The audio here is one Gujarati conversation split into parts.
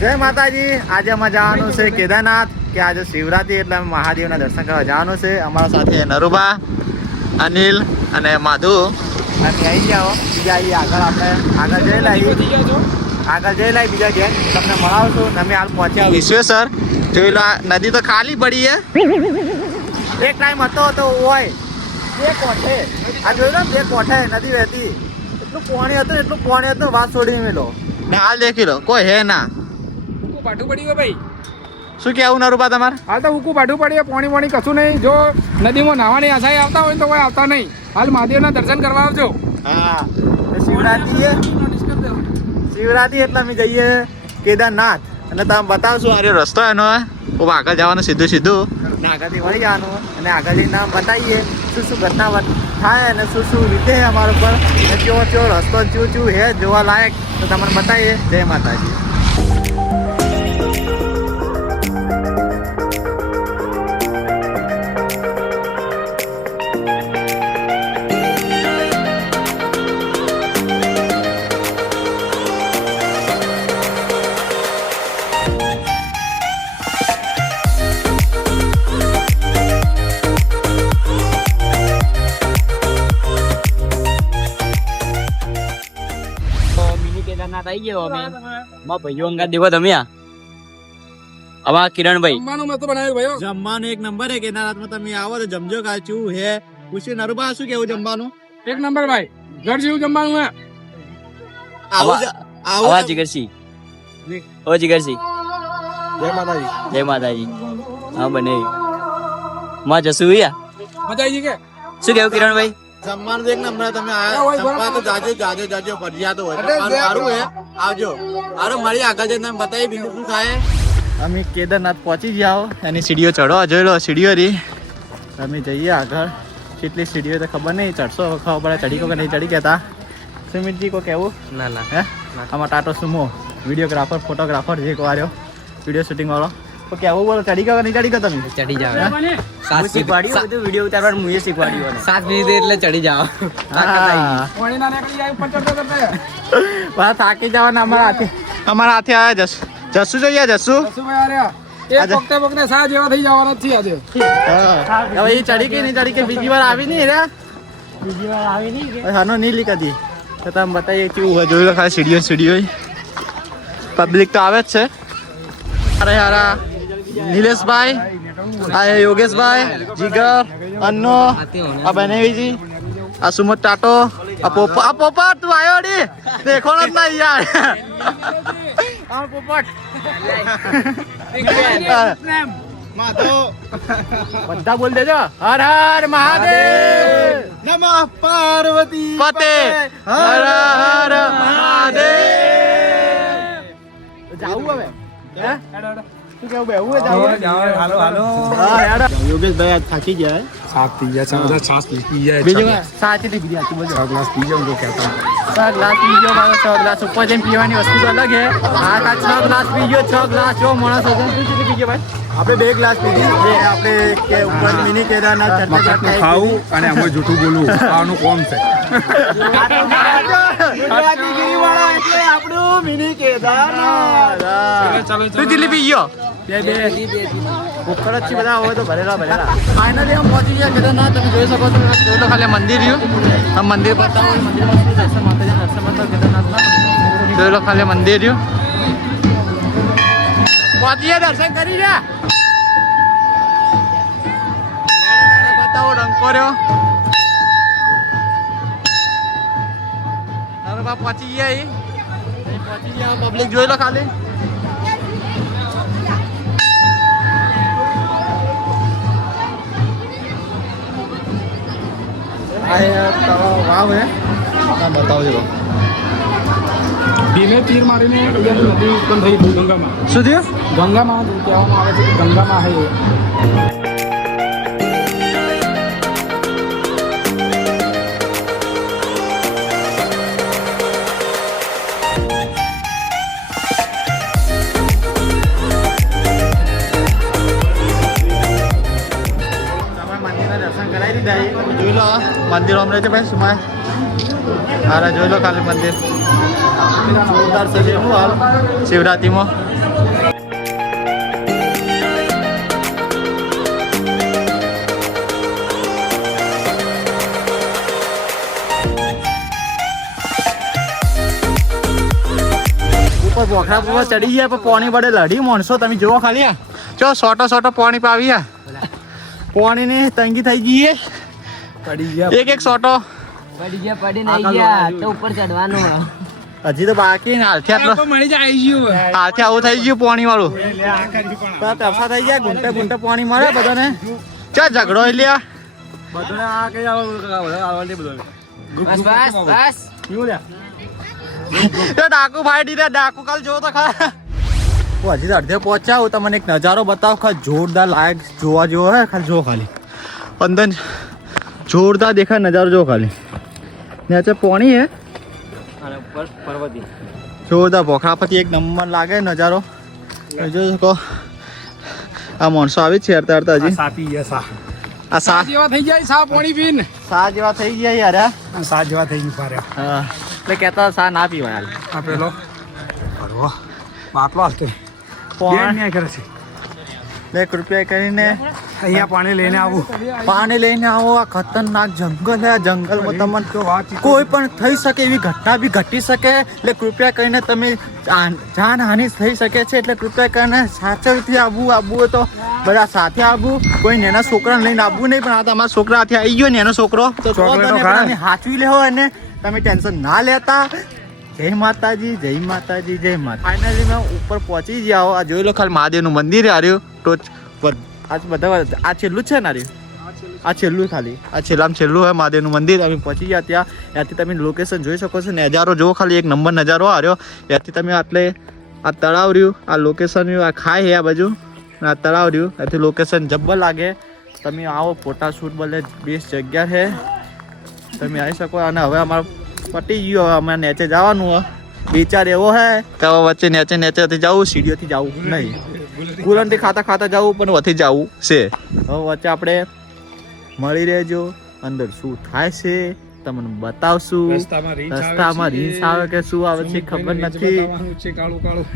જય માતાજી. આજે અમે જવાનું છે કેદારનાથ કે આજે શિવરાત્રી એટલે અમે મહાદેવના દર્શન કરવા જવાનું છે. અમારા સાથે નરુબા અનિલ અને માધુ. અને અહીં જાઓ બીજા અહીં આગળ આપણે આગળ જઈ લાવી આગળ જઈ લાવી બીજા ઘેર. તમને મળાવશું અમે હાલ પહોંચ્યા વિશ્વેશ્વર જોઈ લો નદી તો ખાલી પડી છે. એક ટાઈમ હતો તો હોય. બે કોઠે. આ જોઈ લો બે કોઠે નદી વહેતી. એટલું પાણી હતું એટલું પાણી હતું વાત છોડી મેલો. ને હાલ દેખી લો કોઈ હે ના. ઉકુ પાટું પડી ભાઈ? શું કેવું નરૂપા તમારે? હાલ તો ઉકુ પાટું પડી ગયું પોણી પોણી કશું નહીં. જો નદીમાં નાહવાની આશાએ આવતા હોય તો કોઈ આવતા નહીં. હાલ મહાદેવના દર્શન કરવા આવજો. હા શિવરાત્રી શિવરાત્રી એટલે અમે જઈએ કેદારનાથ. અને તમે બતાવશું અરે રસ્તો એનો ખૂબ આગળ જવાનું સીધું સીધું. અને આગળથી વળી જવાનું. અને આગળથી નામ બતાવીએ શું શું ઘટના થાય અને શું શું રીતે અમારા પર કેવો કેવો રસ્તો ચૂ ચૂ હે જોવા લાયક તો તમને બતાવીએ. જય માતાજી. મિની થઈ ગયો અમે. માં ભાઈઓ અંગાત દેખો તમે આ. આવા કિરણભાઈ. જમવાનું મસ્ત બનાવ્યું ભાઈઓ. જમવાનું એક નંબર હે કેદારનાથમાં તમે આવો તો જમજો કાચું હે ખુશી નરબા શું કેવું જમવાનું? એક નંબર ભાઈ. ઘર જેવું જમવાનું હે આવો આવો આવું આવા જ- જીગરસિંહ ઓ જીગરસી જય માતાજી. જય માતાજી. હા બને. માં જસુ યા મજા આવી ગઈ કે? શું કેવું કિરણભાઈ? જમવાનું દેખ એક નંબર તમે જમવા તો જાજો જાજો જાજો ફરિયાદ હોય. અરે, સારું હે. આવજો. સારું મારી આગળ જઈને તમે બતાવી બીજું શું થાય? અમે કેદારનાથ પહોંચી ગયા એની સીડીઓ ચડો જોઈ લો સીડીઓ રી. અમે જઈએ આગળ. કેટલી સીડીઓ તો ખબર નહીં ચડશો ખબર પડે ચડી કો કે નહીં ચડી ગયા સુમિતજી કો કેવું ના ના. હે? આમાં ટાટો સુમો વિડીયોગ્રાફર ફોટોગ્રાફર જે કવાર્યો વીડિયો શૂટિંગ વાળો. તો કેવો બોલો ચડી ગયો કે નહીં ચડી ગયો તમે? ચડી જાવ સાત શીખવાડ્યું બધું વીડિયો ઉતારવાનું મુએ શીખવાડ્યું સાત મિનિટ એટલે ચડી જાવ હા. પાણી ના નીકળી જાય ઉપર ચડતો ચડતો બસ થાકી જવાના અમારા હાથે. અમારા હાથે આવ્યા જસુ જસુ જોઈએ જસુ કશું ભાઈ અરે એક વખતે વખતે સા જેવા થઈ જવાના જ આજે. હવે એ ચડી કે નહીં ચડી કે બીજી વાર આવી નહીં રે બીજી વાર આવી નહીં હાનો નહીં લી તો તમે બતાવીએ કેવું હોય. લો ખાલી સીડીઓ સીડીઓ. પબ્લિક તો આવે જ છે. અરે હારા. નિલેશભાઈ આ યોગેશભાઈ જીગર અન્નો આ બનેવીજી આ સુમત ટાટો આ પોપા આ પોપા તું આવ્યો ડી? દેખો જ ના યાર. આ પોપટ બધા બોલ દેજો. હર હર મહાદેવ. નમઃ પાર્વતી પતે હર હર મહાદેવ. જાવું હવે. હે? થાકી ગયા સાત પી ગયા સાત પી પી જાય બીજું ગ્લાસ પી જાઉં કહેતા. છ ગ્લાસ પીજો મારો છ ગ્લાસ ઉપર જઈને પીવાની વસ્તુ તો અલગ હે. આ તા છ ગ્લાસ પીજો છ ગ્લાસ. જો માણસ હશે તું કેટલી પીજો ભાઈ? આપણે બે ગ્લાસ પીધી. જે આપણે કે ઉપર મિની કેદારનાથ ચડતા ખાવું અને અમે જૂઠું બોલવું. આનું કોમ છે. આપણું મિની કેદારનાથ. ચાલો, તું કેટલી પી ગયો? બે બે. છે બધા હોય તો ભરેલા ભરેલા. ફાઇનલી અમે પહોંચી ગયા. કેદારનાથ, તમે જોઈ શકો છો. જોઈ લો ખાલી મંદિર રહ્યું આમ મંદિર બતાવો મંદિરમાં શું દર્શન માતાજી દર્શન બતાવો કેદારનાથના. જોઈ લો ખાલી મંદિર રહ્યું પહોંચી ગયા, દર્શન કરી રહ્યા. બતાવો, ડંકો રહ્યો. પહોંચી ગયા એ. પહોંચી ગયા પબ્લિક જોઈ લો ખાલી. આ વાવ હે આ બતાવો ધીમે તીર મારીને નદી ઉત્પન્ન થઈ ગંગામાં. શું થયું? ગંગામાં કહેવામાં આવે છે કે ગંગામાં હે મંદિર અમરે છે ભાઈ સુમાય. મારા જોઈ લો કાલી મંદિર. જોરદાર સજેલું હાલ. શિવરાત્રીમાં. ઉપર બોખરા ઉપર ચડી ગયા પણ પોણી વડે લડી માણસો. તમે જુઓ ખાલી આ. ચો સોટો સોટો પોણી પાવી આ. પોણીની તંગી થઈ ગઈ. પડી ગયા. એક એક સોટો પડી ગયા પડી નહીં ગયા. તો ઉપર ચડવાનો હજી તો બાકી ને હાલથી આટલો મળી જાય આવી ગયું હાલથી આવું થઈ ગયું પોણી વાળું લે આ કર્યું પણ તો તરસા થઈ ગયા ગુંટે ગુંટે પાણી મળે બધાને? ચા ઝઘડો લ્યા. બધાને આ કઈ આવડે બસ બસ બસ. કેવું લ્યા? એ ડાકુ ભાઈ દીધા ડાકુ કાલ જો તો ખરા. હજી તો અડધે પહોંચ્યા હું તમને એક નજારો બતાવો ખા જોરદાર લાયક જોવા જેવો હે ખાલી જો ખાલી. અંદર જોરદાર દેખાય નજારો જો ખાલી. નીચે પોણી હે. અને ઉપર પર્વતી. જોરદાર ભોખરા પછી એક નંબર લાગે નજારો. જોઈ શકો. આ માણસો આવી છે હરતા હરતા હજી. સાપી ગયા સા. આ સા જેવા થઈ જાય સા પાણી પીને. સા જેવા થઈ ગયા યાર આ. સા જેવા થઈ ગયું પારે હા. એટલે કહેતા સા ના પીવાય હાલ. આ પેલો. હરવો બાટલો હાલતો. પોણ. ન્યાય કરે છે. એક રૂપિયા કરીને અહીંયા પાણી લઈને આવું. પાણી લઈને આવો આ ખતરનાક જંગલ હે આ જંગલમાં તમને કોઈ પણ થઈ શકે એવી ઘટના બી ઘટી શકે. એટલે કૃપયા કરીને તમે જાન- હાનિ થઈ શકે છે. એટલે કૃપયા કરીને સાચવથી આવવું આવવું હોય તો બધા સાથે આવવું કોઈ નેના છોકરાને લઈને આવવું નહીં પણ આ તમારા છોકરા હાથે આવી ગયો નેનો છોકરો. તો હાચવી લેવો અને તમે ટેન્શન ના લેતા. જય માતાજી જય માતાજી જય માતા ફાઇનલી મેં ઉપર પહોંચી જાઓ. આ જોઈ લો ખાલી મહાદેવનું મંદિર ટોચ વધ- આ બધા આ છેલ્લું છે ને આ છેલ્લું ખાલી. આ છેલ્લામાં છેલ્લું હોય મહાદેવનું મંદિર. અમે પહોંચી ગયા ત્યાં. ત્યાંથી તમે લોકેશન જોઈ શકો છો. નજારો જુઓ ખાલી. એક નંબર નજારો આવ્યો ત્યાંથી તમે આટલે આ તળાવ રહ્યું, આ લોકેશન રહ્યું, આ ખાય છે આ બાજુ. આ તળાવ રહ્યું. ત્યાંથી લોકેશન જબ્બર લાગે. તમે આવો, ફોટા શૂટ બદલે બેસ્ટ જગ્યા છે. તમે આવી શકો. અને હવે અમારે પટી ગયું. હવે અમારે નેચે જવાનું હે વિચાર એવો હે કે વચ્ચે નેચે નેચેથી જવું, સીડીઓથી જવું નહીં. કુલનથી ખાતા ખાતા જવું પણ વથી જવું છે. હવે વચ્ચે આપણે મળી રહેજો. અંદર શું થાય છે તમને બતાવશું. રસ્તામાં રીસ આવે કે શું આવે છે ખબર નથી. બતાવવાનું કાળું કાળું.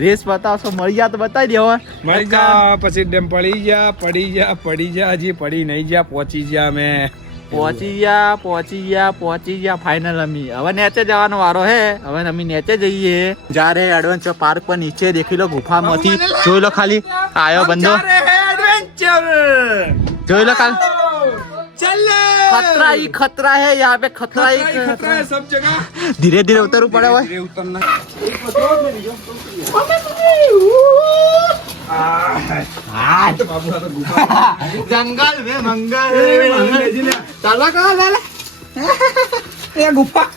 રેસ બતાવશો મળી ગયા તો બતાવી દેવો મળી જા પછી ડેમ પડી ગયા પડી ગયા પડી ગયા હજી પડી નહીં ગયા પહોંચી ગયા અમે. પહોંચી ગયા પહોંચી ગયા પહોંચી ગયા ફાઇનલ અમી હવે નેચે જવાનો વારો હે. હવે અમી નેચે જઈએ. જારે એડવેન્ચર પાર્ક પર નીચે દેખી લો ગુફામાંથી. જોઈ લો ખાલી. આયો બંદો જોઈ લો કાલ ખતરા હી ખતરા હે યહાં પે ખતરા હી ખતરા હે સબ જગહ ધીરે ધીરે ઉતરવું પડે હોય ઉતરના. જંગલ વે મંગલ. ચાલો કહો ચાલે. એ ગુફા.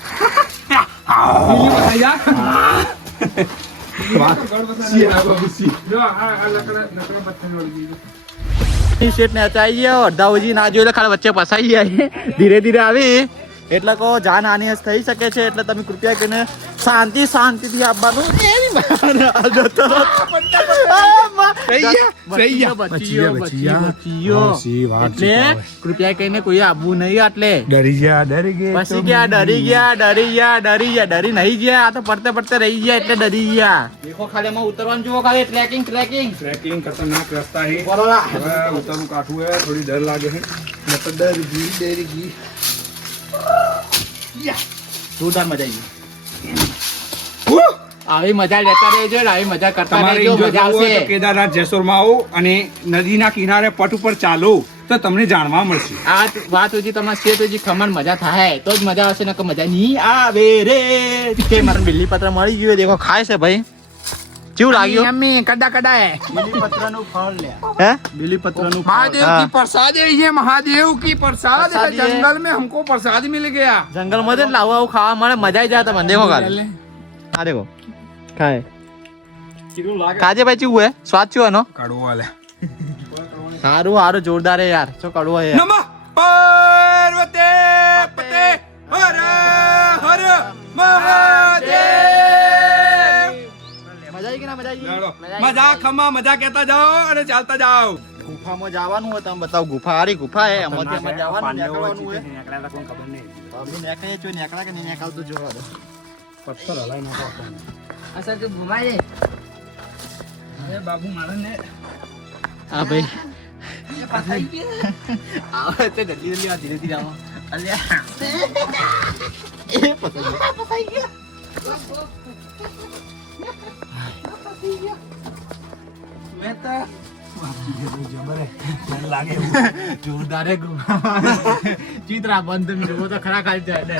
ધીરે ધીરે આવી. એટલે કહો જાન હાનિ થઈ શકે છે. એટલે તમે કૃપયા કરીને શાંતિ શાંતિથી આપવાનું. એટલે કૃપયા કરીને કોઈ આવવું નહીં આટલે. ડરી ગયા ડરી ગયા પછી ગયા ડરી ગયા ડરી ગયા ડરી ગયા ડરી નહીં ગયા. આ તો પડતે પડતે રહી ગયા એટલે ડરી ગયા. દેખો ખાલી એમાં ઉતરવાનું જુઓ ખાલી ટ્રેકિંગ ટ્રેકિંગ. ટ્રેકિંગ ખતરનાક રસ્તા है ઉતરનું કાઠું હે થોડી ડર લાગે છે મેં ડર ગઈ ડર ગઈ. જોરદાર મજા આવી આવી મજા લેતા રહેજો આવી મજા કરતા રહેજો મજા આવશે. કેદારનાથ જેસોરમાં આવો અને નદીના કિનારે પટ ઉપર ચાલો તો તમને જાણવા મળશે. આ વાત હજી તમારે છે તો ખમણ મજા થાય તો જ મજા આવશે નકર મજા નહીં આવે રે. કે મારે બિલ્લી પત્ર મળી ગયું દેખો ખાય છે ભાઈ. કેવું લાગ્યું? અમ્મી કડા કડા બિલીપત્રનું ફળ લે. હે? બિલીપત્રનું મહાદેવ કી પ્રસાદ હે યે મહાદેવ કી પ્રસાદ જંગલ મે હમકો પ્રસાદ મિલ ગયા. જંગલમાં જ લાવો ખાવા મને મજા આવી જાય તમને દેખો કાલે આ દેખો ખાય કાજે ભાઈ ચીવું હે સ્વાદ ચીવો એનો કડવો આલે સારું સારું જોરદાર હે યાર શું કડવો હે. નમઃ પાર્વતે પતે હર હર મહાદેવ મજા આવી કે ના મજા આવી મજા ખમા મજા કહેતા જાઓ અને ચાલતા જાઓ ગુફામાં જવાનું હોય તમે બતાવો ગુફા હારી ગુફા હે એમાંથી એમાં જવાનું નીકળવાનું હોય અમે નીકળીએ છીએ, નીકળા કે નહીં નીકળતું જોવા દો પથ્થર હલાઈ નાખો અસર તું ઘુમાય અરે બાબુ મારે ને હા ભાઈ આવે તો જલ્દી જલ્દી આ ધીરે ધીરે આવો અલ્યા મેં તો લાગે જોરદાર હે ચિત્રા બંધ તમે જોવો તો ખરા ખાલી જાય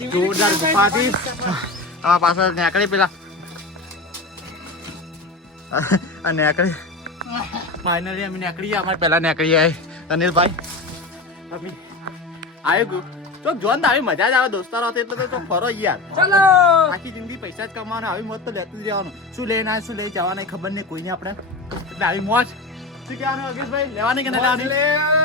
જોરદાર ગુફા હતી આ પાછળ નેકળી પેલા. આ નેકળી. ફાઇનલી અમે નેકળી અમારે પહેલા નેકળી આવી અનિલભાઈ અમે આવી ગયું તો જોન તો આવી મજા જ આવે દોસ્તારો હતો એટલે તો તો ફરો યાર. ચલો! આખી જિંદગી પૈસા જ કમાવાનો આવી મોત તો લેતું જ રહેવાનું. શું લઈને આવે શું લઈ જવાના ખબર નહીં કોઈને આપણે. એટલે આવી મોજ. શું કહેવાનું અગેશભાઈ લેવાની કે ના લેવાની?